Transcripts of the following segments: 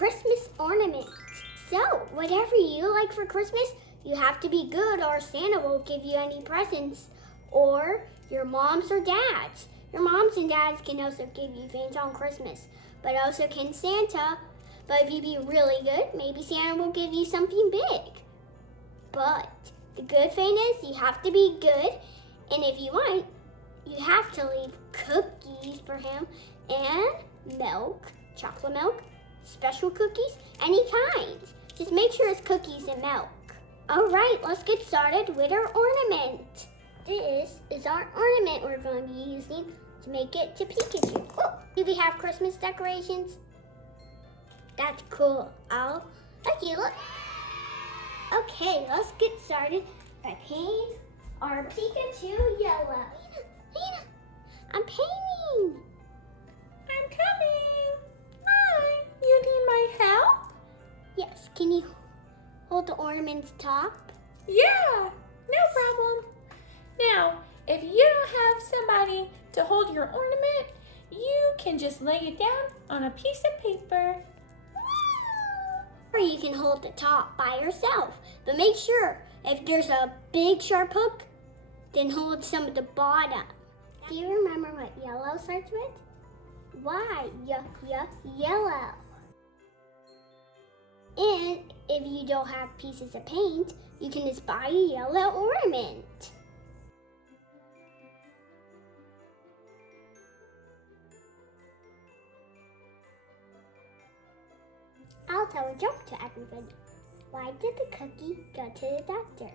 Christmas ornament. So, whatever you like for Christmas, you have to be good or Santa won't give you any presents. Or your moms or dads. Your moms and dads can also give you things on Christmas, but also can Santa. But if you be really good, maybe Santa will give you something big. But the good thing is you have to be good, and if you want, you have to leave cookies for him and milk, chocolate milk, special cookies, any kind. Just make sure it's cookies and milk. All right, let's get started with our ornament. This is our ornament we're going to be using to make it to Pikachu. Oh, do we have Christmas decorations? That's cool. I'll let you look. Okay, let's get started by painting our Pikachu yellow. Lena, I'm painting. I'm coming. Hi, you need my help? Yes, can you hold the ornament's top? Yeah, no problem. Now, if you don't have somebody to hold your ornament, you can just lay it down on a piece of paper. Or you can hold the top by yourself. But make sure, if there's a big sharp hook, then hold some of the bottom. Do you remember what yellow starts with? Y, yellow. And if you don't have pieces of paint, you can just buy a yellow ornament. I'll tell a joke to everybody. Why did the cookie go to the doctor's?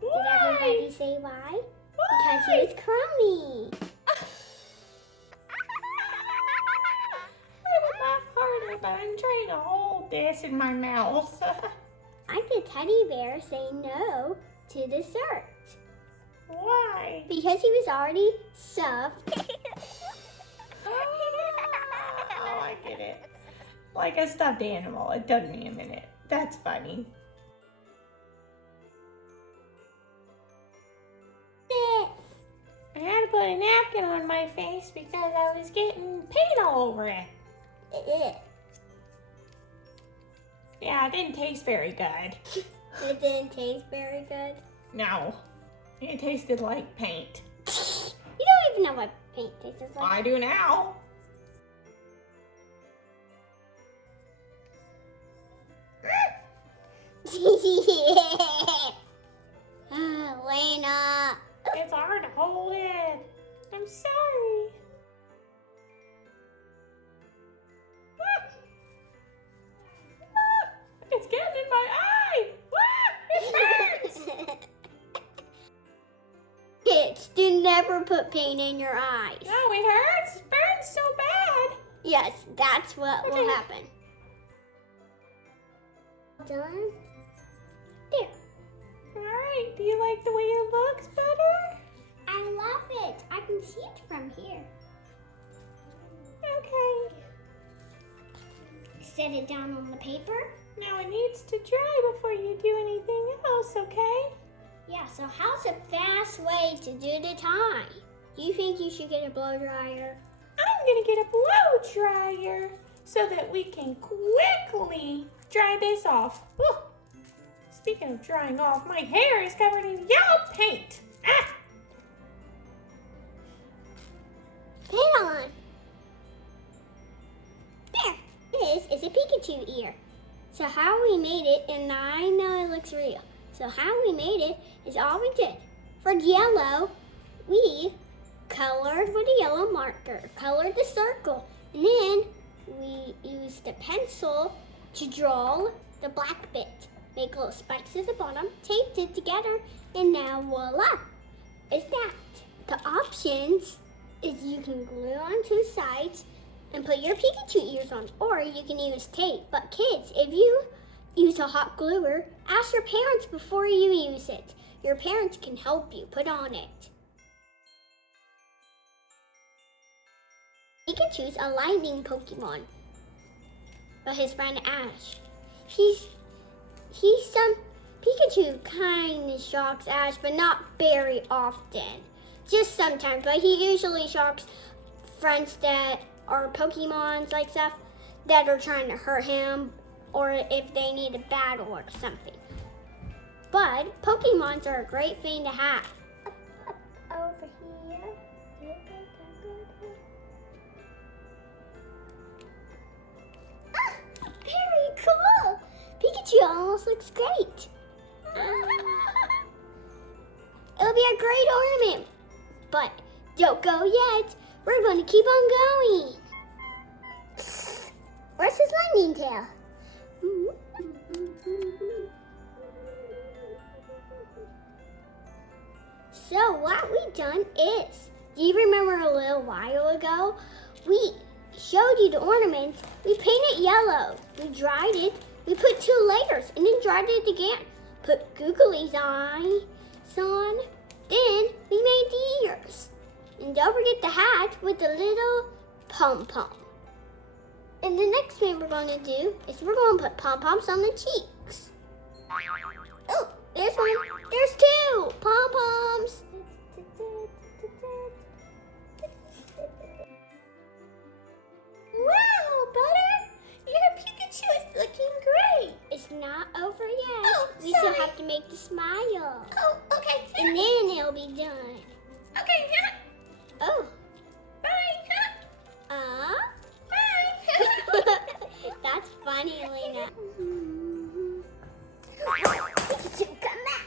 Did everybody say why? Because he was crummy. I would laugh harder, but I'm trying to hold this in my mouth. I'm the teddy bear saying no to dessert. Why? Because he was already stuffed. Oh, I get it. Like a stuffed animal. It took me a minute. That's funny. I had to put a napkin on my face because I was getting paint all over it. Yeah, it didn't taste very good. It didn't taste very good. No, it tasted like paint. You don't even know what paint tastes like. I do now. Lena. It's hard to hold it. I'm sorry. It's getting in my eye. It hurts. Kids, do never put paint in your eyes. No, it hurts. It burns so bad. Yes, that's what will Okay. happen. Done? There. All right. Do you like the way it looks better? I love it. I can see it from here. Okay. Set it down on the paper. Now it needs to dry before you do anything else, okay? Yeah, so how's a fast way to do the tie? Do you think you should get a blow dryer? I'm gonna get a blow dryer so that we can quickly dry this off. Whew. Speaking of drying off, my hair is covered in yellow paint. Ah! Paint on. There. This is a Pikachu ear. So how we made it, and I know it looks real. So how we made it is all we did. For yellow, we colored with a yellow marker, colored the circle, and then we used the pencil to draw the black bit. Make little spikes at the bottom, taped it together, and now voila! Is that. The options is you can glue on two sides and put your Pikachu ears on, or you can use tape. But kids, if you use a hot gluer, ask your parents before you use it. Your parents can help you put on it. Pikachu's a lightning Pokemon, but his friend Ash, he's some Pikachu kind of shocks Ash, but not very often. Just sometimes, but he usually shocks friends that are Pokemons like stuff. that are trying to hurt him or if they need a battle or something. But Pokemons are a great thing to have. Up, over here. Ah, very cool. Pikachu almost looks great. It'll be a great ornament. But don't go yet. We're going to keep on going. Where's his lightning tail? So what we've done is, do you remember a little while ago, we showed you the ornaments, we painted yellow, we dried it, we put 2 layers and then dried it again. Put Googly's eyes on, then we made the ears. And don't forget the hat with the little pom-pom. And the next thing we're going to do is we're going to put pom-poms on the cheeks. Oh, there's one. There's 2 pom-poms. Wow, Butter! Your Pikachu is looking great. It's not over yet. Oh, we sorry. still have to make the smile. Oh, okay. And then it'll be done. Okay, Oh. bye. Bye. That's funny, Elena. Pikachu, come back.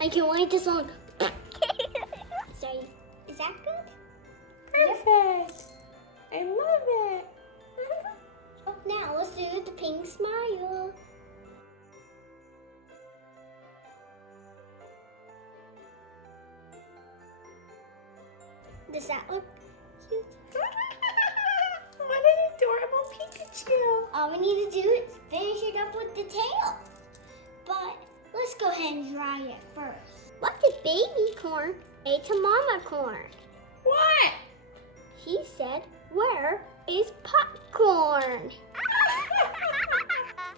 I can't wait this long. Sorry. Is that good? Perfect. I love it. Now let's do the pink smile. Does that look cute? What an adorable Pikachu. All we need to do is finish it up with the tail. But let's go ahead and dry it first. What did baby corn ate to mama corn? What? He said, "Where is popcorn?"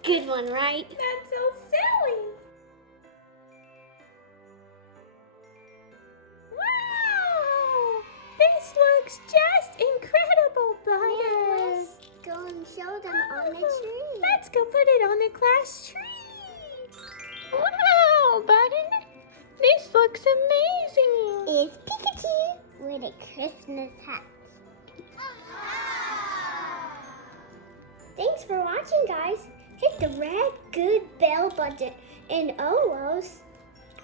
Good one, right? That's so silly. Wow! This looks just incredible, Butter. Let's go and show them on the tree. Let's go put it on the class tree. Wow, Butter. This looks amazing. It's Pikachu with a Christmas hat. Thanks for watching, guys. Hit the red good bell button and always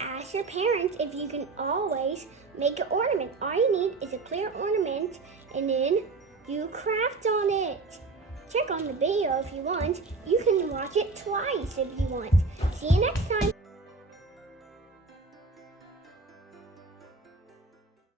ask your parents if you can always make an ornament. All you need is a clear ornament and then you craft on it. Check on the video if you want. You can watch it twice if you want. See you next time.